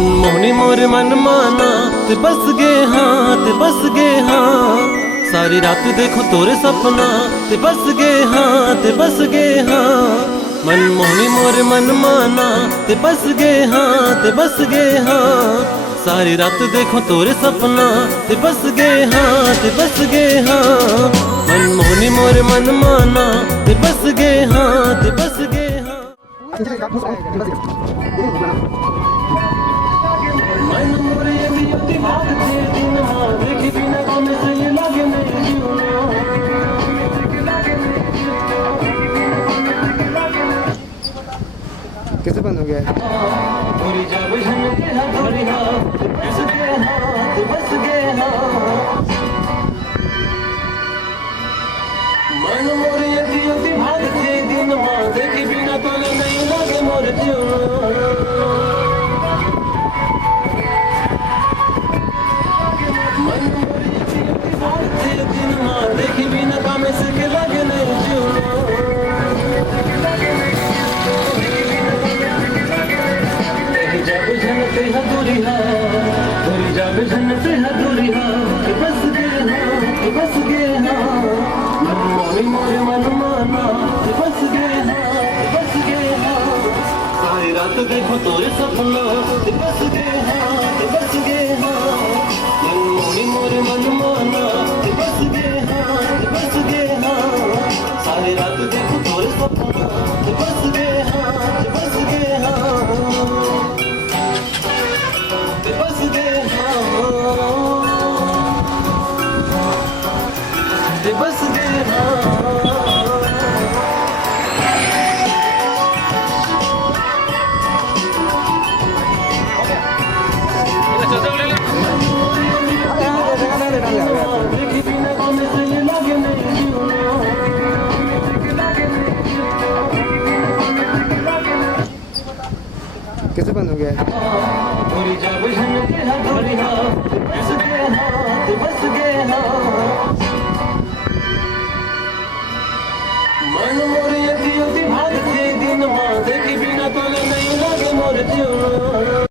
मनमोहनी मोर मन माना ते बस गए हाँ, ते बस गए हाँ। सारी रात देखो तोरे सपना ते बस गए हाँ, ते बस गए हाँ। मनमोहनी मोर मन माना ते बस गए हाँ, ते बस गए हाँ। सारी रात देखो तोरे सपना ते बस गए हाँ, ते बस गए हाँ। मनमोहनी मोर मन माना ते बस गए हाँ, ते बस गए हाँ। मन मोरे अति भागते दिन देखी बिना कौन से लगे नहीं जीवना। कैसे बंद हो गया है? थोड़ी जब झनके थोड़ी बस गए हाँ, बस गए हाँ। मन मोरे अति भागते दिन देखी बिना तो नहीं लगे मोर जीवना। देखी बिना काम से के लगे नहीं जीवना। जब झनते है दूरी जब झनते है दूरी बस गए हाँ, बस गए हाँ। मनमोहनी मोर मन माना बस गए हाँ, बस गए हाँ। सारी रात देखो तोरे सपना बस गए हाँ, बस गए हाँ। मनमोहनी मोर मन माना बस गए हाँ, बस गए हाँ। सारी रात देखो तोरे सपना बस गए हाँ, बस गए हाँ, बस गए हाँ, बस गए हाँ। कैसे बंद हो गया है? थोड़ी जब झनके थोड़ी बस गए हाँ, बस गए हाँ। मन मोरे अति भागते दिन देखी बिना तो नहीं लगे मोर जीवन।